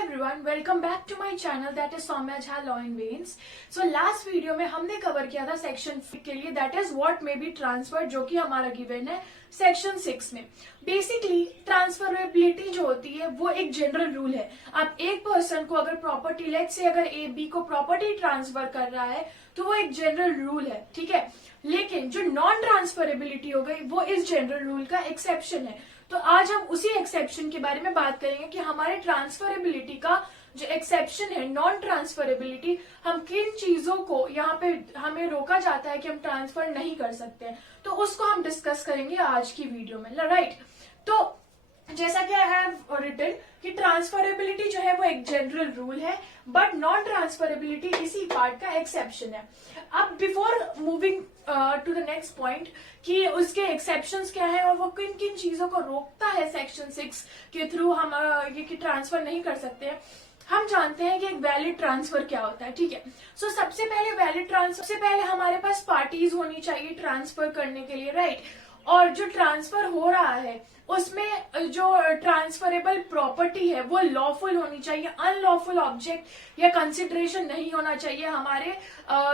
everyone, welcome back to my channel that is Soumya Jha Law in Veins. So last video में हमने cover किया था section के लिए that is what may be transferred, जो कि हमारा गिवन है सेक्शन 6 में. बेसिकली ट्रांसफरेबिलिटी जो होती है वो एक जनरल रूल है. आप एक पर्सन को अगर प्रॉपर्टी, लेट्स से अगर ए बी को प्रॉपर्टी ट्रांसफर कर रहा है तो वो एक जनरल रूल है, ठीक है. लेकिन जो नॉन ट्रांसफरेबिलिटी हो गई वो इस जनरल रूल का एक्सेप्शन है. तो आज हम उसी एक्सेप्शन के बारे में बात करेंगे कि हमारे ट्रांसफरेबिलिटी का जो एक्सेप्शन है, नॉन ट्रांसफरेबिलिटी, हम किन चीजों को यहाँ पे हमें रोका जाता है कि हम ट्रांसफर नहीं कर सकते हैं, तो उसको हम डिस्कस करेंगे आज की वीडियो में, राइट. तो जैसा कि आई हैव रिटन कि ट्रांसफरेबिलिटी जो है वो एक जनरल रूल है, बट नॉन ट्रांसफरेबिलिटी इसी पार्ट का एक्सेप्शन है. अब before moving to the next point कि उसके एक्सेप्शंस क्या है और वो किन किन चीजों को रोकता है सेक्शन 6 के थ्रू हम ये ट्रांसफर नहीं कर सकते हैं, हम जानते हैं कि एक वैलिड ट्रांसफर क्या होता है, ठीक है. सो सबसे पहले वैलिड ट्रांसफर से पहले हमारे पास पार्टीज होनी चाहिए ट्रांसफर करने के लिए, राइट. और जो ट्रांसफर हो रहा है उसमें जो ट्रांसफरेबल प्रॉपर्टी है वो लॉफुल होनी चाहिए, अनलॉफुल ऑब्जेक्ट या कंसिडरेशन नहीं होना चाहिए हमारे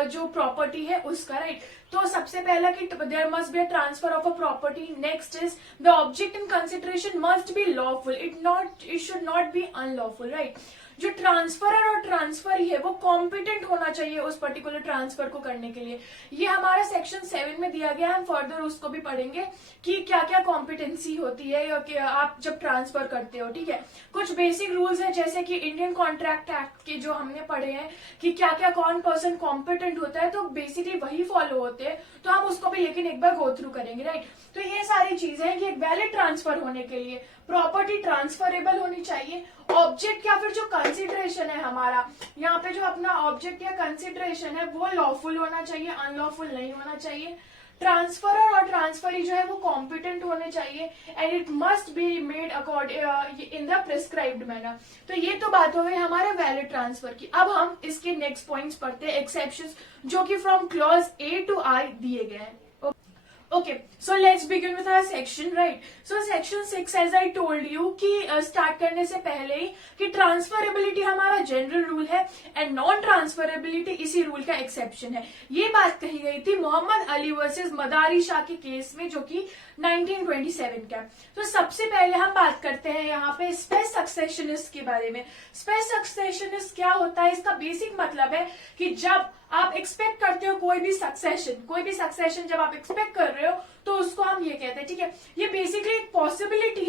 जो प्रॉपर्टी है उसका, राइट. तो सबसे पहला कि there must be a transfer of a property. Next is the object in consideration must be lawful, it should not be unlawful, right. जो ट्रांसफरर और ट्रांसफरी है वो कॉम्पिटेंट होना चाहिए उस पर्टिकुलर ट्रांसफर को करने के लिए. ये हमारा सेक्शन 7 में दिया गया है, हम फर्दर उसको भी पढ़ेंगे कि क्या क्या कॉम्पिटेंसी होती है या कि आप जब ट्रांसफर करते हो, ठीक है. कुछ बेसिक रूल्स है जैसे कि इंडियन कॉन्ट्रैक्ट एक्ट के जो हमने पढ़े हैं कि क्या क्या कौन पर्सन कॉम्पिटेंट होता है, तो बेसिकली वही फॉलो होते हैं, तो हम उसको भी लेकिन एक बार गो थ्रू करेंगे, राइट. तो ये सारी चीजें हैं कि एक वैलिड ट्रांसफर होने के लिए प्रॉपर्टी ट्रांसफरेबल होनी चाहिए, ऑब्जेक्ट या फिर जो कंसिडरेशन है हमारा, यहाँ पे जो अपना ऑब्जेक्ट या कंसिडरेशन है वो लॉफुल होना चाहिए, अनलॉफुल नहीं होना चाहिए. ट्रांसफरर और ट्रांसफरी जो है वो कॉम्पिटेंट होने चाहिए and it must be made according in the prescribed manner. तो ये तो बात हो गई हमारे वैलिड ट्रांसफर की. अब हम इसके नेक्स्ट पॉइंट्स पढ़ते हैं, एक्सेप्शंस, जो कि from clause A to I दिए गए हैं. Okay, so let's begin with our section, right? So section 6, as I told you कि start करने से पहले ही कि ट्रांसफरेबिलिटी हमारा जनरल रूल है एंड नॉन ट्रांसफरेबिलिटी इसी रूल का एक्सेप्शन है. ये बात कही गई थी मोहम्मद अली वर्सेस मदारी शाह के केस में, जो कि 1927 का. तो सबसे पहले हम बात करते हैं यहाँ पे स्पेस सक्सेशनिस्ट के बारे में. स्पेस सक्सेशनिस्ट क्या होता है, इसका बेसिक मतलब है कि जब आप एक्सपेक्ट करते हो कोई भी सक्सेशन जब आप एक्सपेक्ट कर रहे हो तो उसको हम ये कहते हैं, ठीक है. ये बेसिकली एक पॉसिबिलिटी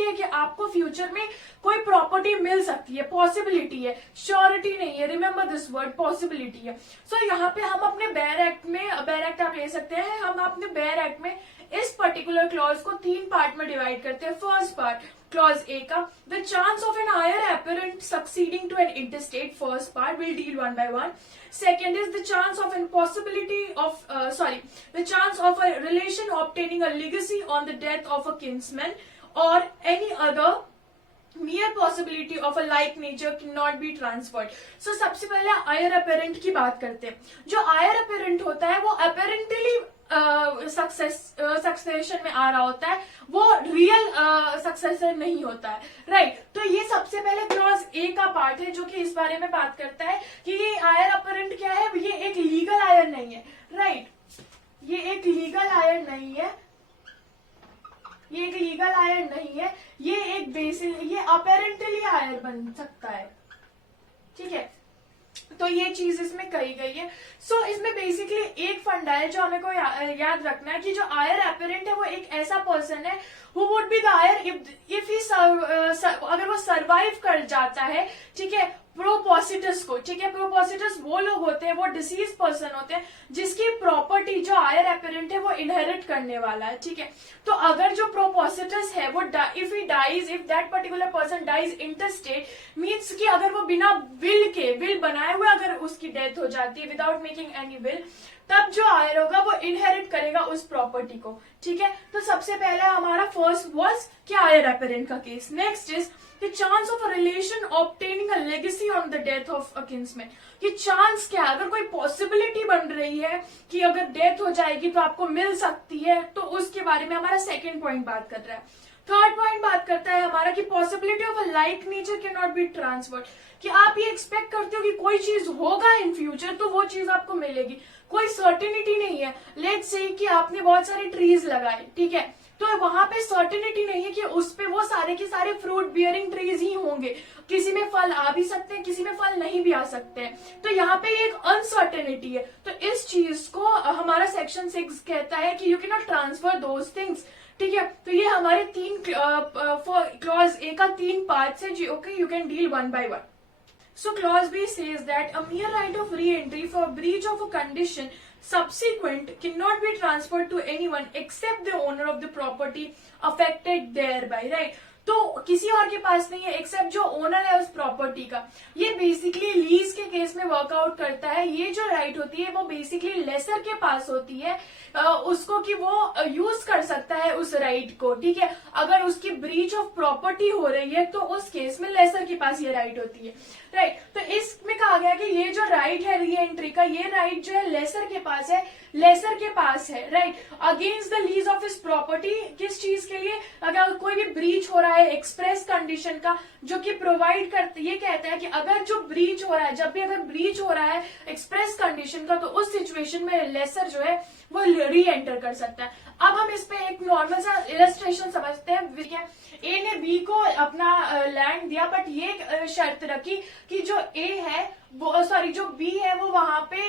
है कि आपको फ्यूचर में कोई प्रॉपर्टी मिल सकती है. पॉसिबिलिटी है, श्योरिटी नहीं है. रिमेम्बर दिस वर्ड, पॉसिबिलिटी है. सो यहाँ पे हम अपने बेयर एक्ट आप ले सकते हैं, हम अपने बेयर एक्ट में इस पर्टिकुलर क्लॉज को 3 पार्ट में डिवाइड करते हैं. फर्स्ट पार्ट क्लॉज A का, the chance of an heir apparent succeeding to an intestate, first part will deal one by one. Second is the chance of impossibility of the chance of a relation obtaining a legacy on the death of a kinsman or any other mere possibility of a like nature cannot be transferred. So सबसे पहले higher apparent की बात करते हैं. जो higher apparent होता है वो अपेरेंटली सक्सेशन में आ रहा होता है, वो रियल सक्सेसर नहीं होता है, राइट. तो ये सबसे पहले क्लॉज A का पार्ट है जो कि इस बारे में बात करता है कि ये हायर अपेरेंट क्या है, ये एक लीगल हायर नहीं है, राइट. ये एक लीगल हायर नहीं है, ये एक बेसिक, ये अपेरेंटली हायर बन सकता है, ठीक है. तो ये चीज इसमें कही गई है. सो इसमें बेसिकली एक फंडा है जो हमें को याद रखना है कि जो हायर एपरेंट है वो एक ऐसा पर्सन है who would be the heir if he अगर वो सरवाइव कर जाता है, ठीक है, प्रोपोसिटस को, ठीक है. प्रोपोसिटस वो लोग होते हैं, वो डिसीज पर्सन होते हैं जिसकी प्रॉपर्टी जो हायर एपरेंट है वो इनहेरिट करने वाला है, ठीक है. तो अगर जो प्रोपोसिटस है वो if that particular person dies intestate, means कि अगर वो बिना विल बनाए हुए अगर उसकी डेथ हो जाती है विदाउट मेकिंग एनी विल, तब जो हायर होगा वो इनहेरिट करेगा उस प्रॉपर्टी को, ठीक है. तो सबसे पहला हमारा फर्स्ट वॉज क्या हायर एपरेंट का case. Next is the chance of a relation obtaining a legacy on the death of a kinsman. कि चांस क्या, अगर कोई पॉसिबिलिटी बन रही है कि अगर डेथ हो जाएगी तो आपको मिल सकती है, तो उसके बारे में हमारा सेकेंड पॉइंट बात कर रहा है. थर्ड पॉइंट बात करता है हमारा कि possibility of a like nature can not be transferred, कि आप ये एक्सपेक्ट करते हो कि कोई चीज होगा इन फ्यूचर तो वो चीज आपको मिलेगी, कोई सर्टेनिटी नहीं है। लेट्स से कि आपने बहुत सारे ट्रीज लगाए, ठीक है, तो वहां पे सर्टेनिटी नहीं है कि उस पे वो सारे के सारे फ्रूट बियरिंग ट्रीज ही होंगे, किसी में फल आ भी सकते हैं, किसी में फल नहीं भी आ सकते हैं, तो यहाँ पे एक अनसर्टेनिटी है। तो इस चीज को हमारा सेक्शन 6 कहता है कि you can not transfer those things, ठीक है। तो ये हमारे तीन क्लॉज ए का 3 पार्ट है जी, okay, you can deal one by one. So clause B says that a mere right of re-entry for breach of a condition subsequent cannot be transferred to anyone except the owner of the property affected thereby, right? तो किसी और के पास नहीं है accept जो owner है उस property का। ये बेसिकली लीज के केस में वर्कआउट करता है। ये जो राइट होती है वो बेसिकली लेसर के पास होती है, उसको कि वो यूज कर सकता है उस राइट को, ठीक है। अगर उसकी ब्रीच ऑफ प्रॉपर्टी हो रही है तो उस केस में लेसर के पास ये राइट होती है, राइट। तो इसमें कहा गया कि ये जो राइट है री एंट्री का, ये राइट जो है लेसर के पास है, right, against the lease of his property. किस चीज के लिए? अगर कोई भी ब्रीच हो रहा है एक्सप्रेस कंडीशन का, जो कि प्रोवाइड करते, ये कहता है कि अगर जो ब्रीच हो रहा है, जब भी अगर ब्रीच हो रहा है एक्सप्रेस कंडीशन का, तो उस सिचुएशन में लेसर जो है वो री एंटर कर सकता है। अब हम इस पे एक नॉर्मल सा इलस्ट्रेशन समझते हैं। ए ने बी को अपना लैंड दिया, बट ये शर्त रखी कि जो ए है वो, सॉरी, जो बी है वो वहां पे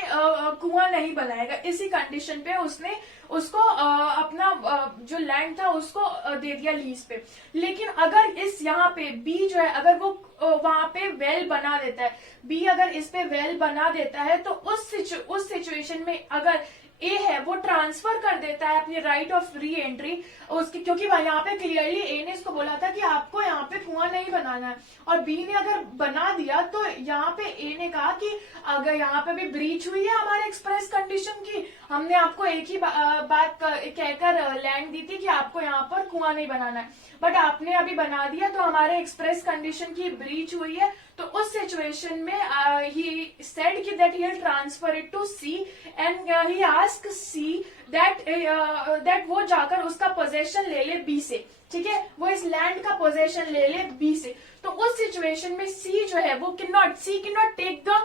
कुआं नहीं बनाएगा। इसी कंडीशन पे उसने उसको अपना जो लैंड था उसको दे दिया लीज पे। लेकिन अगर इस यहाँ पे बी जो है, अगर वो वहां पे वेल बना देता है, बी अगर इस पे वेल बना देता है, तो उस सिचुएशन में अगर ए है वो ट्रांसफर कर देता है अपनी राइट ऑफ री एंट्री उसकी, क्योंकि यहाँ पे क्लियरली ए ने इसको बोला था कि आपको यहाँ पे कुआं नहीं बनाना है, और बी ने अगर बना दिया तो यहाँ पे ए ने कहा कि अगर यहाँ पे भी ब्रीच हुई है हमारे एक्सप्रेस कंडीशन की, हमने आपको एक ही बात कहकर लैंड दी थी कि आपको यहाँ पर कुआं नहीं बनाना है, बट आपने अभी बना दिया तो हमारे एक्सप्रेस कंडीशन की ब्रीच हुई है। तो उस सिचुएशन में ही सेड कि that he will transfer it to C and he ask C that वो जाकर उसका पोजेशन ले ले बी से, ठीक है, वो इस लैंड का पोजेशन ले ले बी से। तो उस सिचुएशन में सी जो है वो can not take the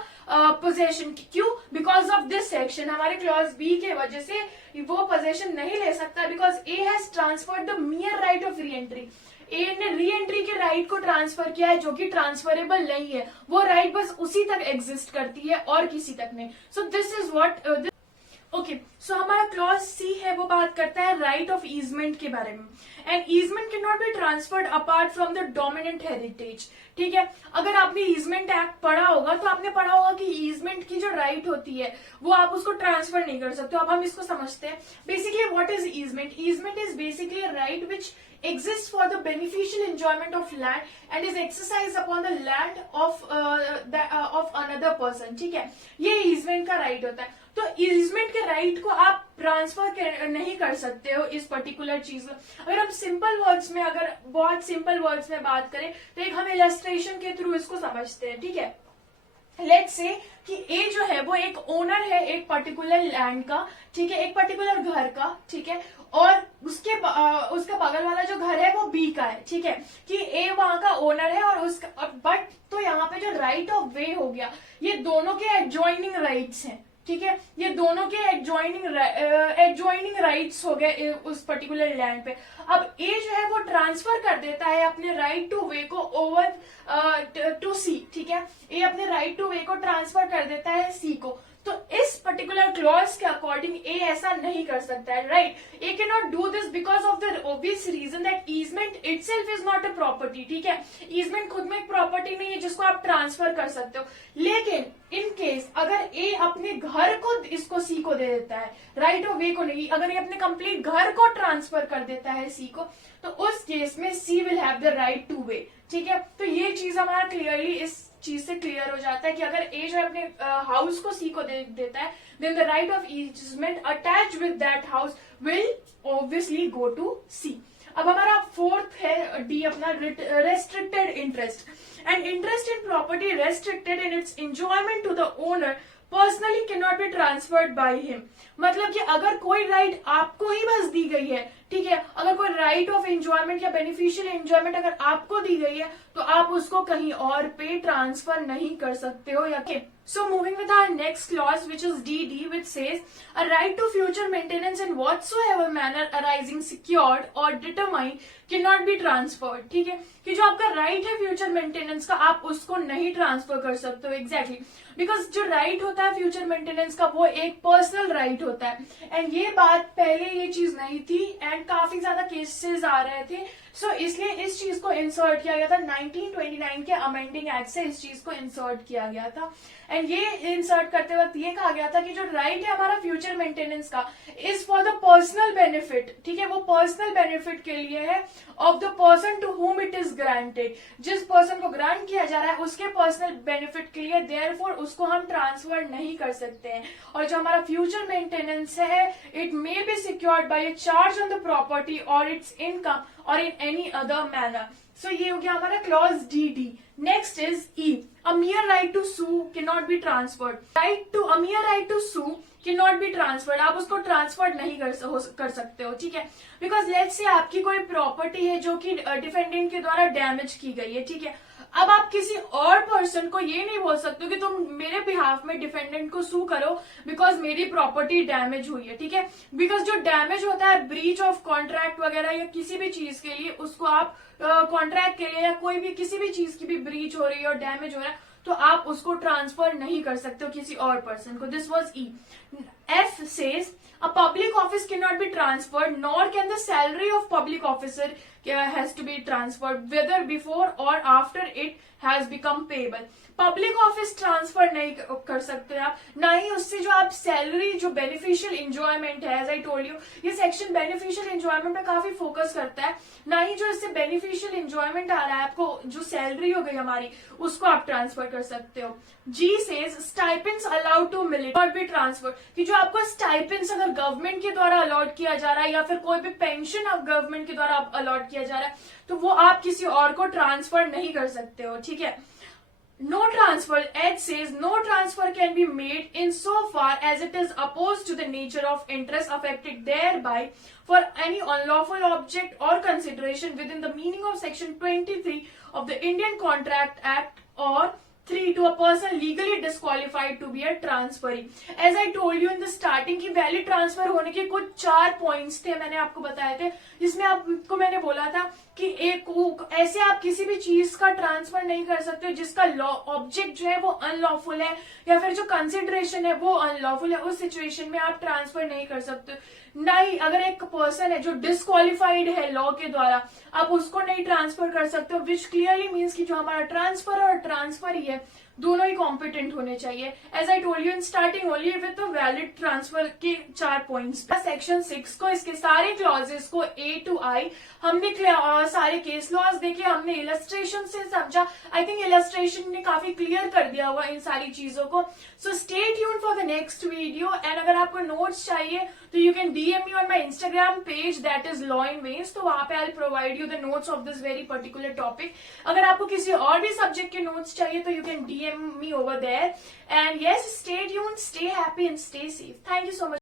possession. क्यों? बिकॉज ऑफ दिस सेक्शन, हमारे क्लॉज बी के वजह से वो पोजेशन नहीं ले सकता, because A has transferred the mere right of re entry. A ने री एंट्री के राइट को ट्रांसफर किया है, जो कि ट्रांसफरेबल नहीं है, वो राइट बस उसी तक एग्जिस्ट करती है और किसी तक नहीं। So this is what okay. So हमारा क्लॉज सी है वो बात करता है राइट ऑफ ईजमेंट के बारे में। And easement can not be transferred apart from the dominant heritage, ठीक है। अगर आपने ईजमेंट एक्ट पढ़ा होगा तो आपने पढ़ा होगा कि ईजमेंट की जो राइट होती है वो आप उसको ट्रांसफर नहीं कर सकते। अब हम इसको समझते हैं। Basically what is easement? Easement is basically a right which exists for the beneficial enjoyment of land and is exercised upon the land of another person, ठीक है। ये ईजमेंट का राइट होता है। तो ईजमेंट के राइट को आप ट्रांसफर नहीं कर सकते हो इस पर्टिकुलर चीज को। अगर हम सिंपल वर्ड्स में, अगर बहुत सिंपल वर्ड्स में बात करें तो एक हम इलस्ट्रेशन के थ्रू इसको समझते हैं, ठीक है। लेट्स से कि ए जो है वो एक ओनर है एक पर्टिकुलर लैंड का, ठीक है, एक पर्टिकुलर घर का, ठीक है, और उसका बगल वाला जो घर है वो बी का है, ठीक है, कि ए वहां का ओनर है और उसका बट तो यहाँ पे जो राइट ऑफ वे हो गया, ये दोनों के एडजॉइनिंग राइट्स हैं, ठीक है, ये दोनों के एडजॉइनिंग राइट्स हो गए उस पर्टिकुलर लैंड पे। अब ए जो है वो ट्रांसफर कर देता है अपने राइट टू वे को ओवर टू सी, ठीक है, ए अपने राइट टू वे को ट्रांसफर कर देता है सी को। तो इस पर्टिकुलर क्लॉज के अकॉर्डिंग ए ऐसा नहीं कर सकता है, right. A can not do this because of the obvious reason that easement itself is not a property, ठीक है। ईजमेंट खुद में एक प्रॉपर्टी नहीं है जिसको आप ट्रांसफर कर सकते हो। लेकिन इन केस अगर ए अपने घर को इसको सी को दे देता है, राइट ऑफ वे को नहीं, अगर ये अपने कंप्लीट घर को ट्रांसफर कर देता है सी को, तो उस केस में C will have the right to way, ठीक है। तो ये चीज हमारा क्लियरली इस चीज से क्लियर हो जाता है कि अगर ए जो है अपने हाउस को सी को दे देता है, then the right of easement attach with that house will obviously go to C. अब हमारा फोर्थ है डी अपना, restricted interest. And interest in property restricted in its enjoyment to the owner personally can not be transferred by him. मतलब कि अगर कोई right आपको ही बस दी गई है, ठीक है, अगर कोई राइट ऑफ एंजॉयमेंट या बेनिफिशियल एंजॉयमेंट अगर आपको दी गई है तो आप उसको कहीं और पे ट्रांसफर नहीं कर सकते हो या So moving with our next clause, which is DD, which says a right to future maintenance in whatsoever manner arising secured or determined cannot be transferred. ठीक है, कि जो आपका राइट है फ्यूचर मेंटेनेंस का आप उसको नहीं ट्रांसफर कर सकते हो एग्जैक्टली बिकॉज जो राइट होता है फ्यूचर मेंटेनेंस का वो एक पर्सनल राइट होता है एंड ये बात पहले ये चीज नहीं थी एंड काफी ज्यादा केसेस आ रहे थे सो इसलिए इस चीज को इंसर्ट किया गया था 1929 के अमेंडिंग एक्ट से इस चीज को इंसर्ट किया गया था एंड ये इंसर्ट करते वक्त ये कहा गया था कि जो राइट है हमारा फ्यूचर मेंटेनेंस का is for the personal benefit ठीक है वो पर्सनल बेनिफिट के लिए है of the person to whom it is granted जिस पर्सन को ग्रांट किया जा रहा है उसके पर्सनल बेनिफिट के लिए देयरफॉर उसको हम ट्रांसफर नहीं कर सकते हैं और जो हमारा फ्यूचर मेंटेनेंस है it may be secured by a charge on the property और इट्स इनकम और in any other manner so ये हो गया हमारा clause D next is E a mere right to sue cannot be transferred a mere right to sue cannot be transferred आप उसको transfer नहीं कर सकते हो ठीक है बिकॉज लेट्स से आपकी कोई प्रॉपर्टी है जो कि डिफेंडेंट के द्वारा डैमेज की गई है ठीक है अब आप किसी और पर्सन को ये नहीं बोल सकते हो कि तुम मेरे बिहाफ में डिफेंडेंट को सू करो बिकॉज मेरी प्रॉपर्टी डैमेज हुई है ठीक है बिकॉज जो डैमेज होता है ब्रीच ऑफ कॉन्ट्रैक्ट वगैरह या किसी भी चीज के लिए उसको आप कॉन्ट्रैक्ट के लिए या कोई भी किसी भी चीज की भी ब्रीच हो रही है और डैमेज हो रहा है तो आप उसको ट्रांसफर नहीं कर सकते हो किसी और पर्सन को this was E F says a public office cannot be transferred nor can the salary of public officer has to be transferred whether before or after it has become payable public office transfer नहीं कर सकते आप ना ही उससे जो आप salary जो beneficial enjoyment है एज आई टोल्ड यू ये सेक्शन बेनिफिशियल एंजॉयमेंट पे काफी फोकस करता है ना ही जो इससे बेनिफिशियल एंजॉयमेंट आ रहा है आपको जो सैलरी हो गई हमारी उसको आप ट्रांसफर कर सकते हो G says stipends allowed to military not be transfer कि जो आपको स्टाइपेंड्स अगर गवर्नमेंट के द्वारा अलॉट किया जा रहा है या फिर कोई भी पेंशन अब गवर्नमेंट के द्वारा अलॉट किया जा रहा है तो वो आप किसी और को ट्रांसफर नहीं कर सकते हो ठीक है No transfer, H says, no transfer can be made in so far as it is opposed to the nature of interest affected thereby for any unlawful object or consideration within the meaning of section 23 of the Indian Contract Act or 3 to a person legally disqualified to be a transferee. As I told you in the starting कि valid transfer होने के कुछ 4 points थे मैंने आपको बताए थे जिसमें आपको मैंने बोला था कि एक ऐसे आप किसी भी चीज का ट्रांसफर नहीं कर सकते जिसका ऑब्जेक्ट जो है वो अनलॉफुल है या फिर जो कंसिडरेशन है वो अनलॉफुल है उस सिचुएशन में आप ट्रांसफर नहीं कर सकते नहीं अगर एक पर्सन है जो डिस्क्वालिफाइड है लॉ के द्वारा आप उसको नहीं ट्रांसफर कर सकते हो विच क्लियरली मीन्स कि जो हमारा ट्रांसफर और ट्रांसफर ही है दोनों ही कॉम्पिटेंट होने चाहिए as I told you in starting only with valid transfer के 4 पॉइंट्स सेक्शन 6 को इसके सारे क्लॉजेस को A to I हमने सारे केस लॉज देखे हमने इलस्ट्रेशन से समझा आई थिंक इलस्ट्रेशन ने काफी क्लियर कर दिया हुआ इन सारी चीजों को so stay tune for the next video and अगर आपको नोट्स चाहिए तो you can DM me on my Instagram page that is Law in Veins तो वहां पे I'll provide you the notes of this very particular topic अगर आपको किसी और भी सब्जेक्ट के नोट्स चाहिए तो you can DM me over there and yes stay tuned stay happy and stay safe thank you so much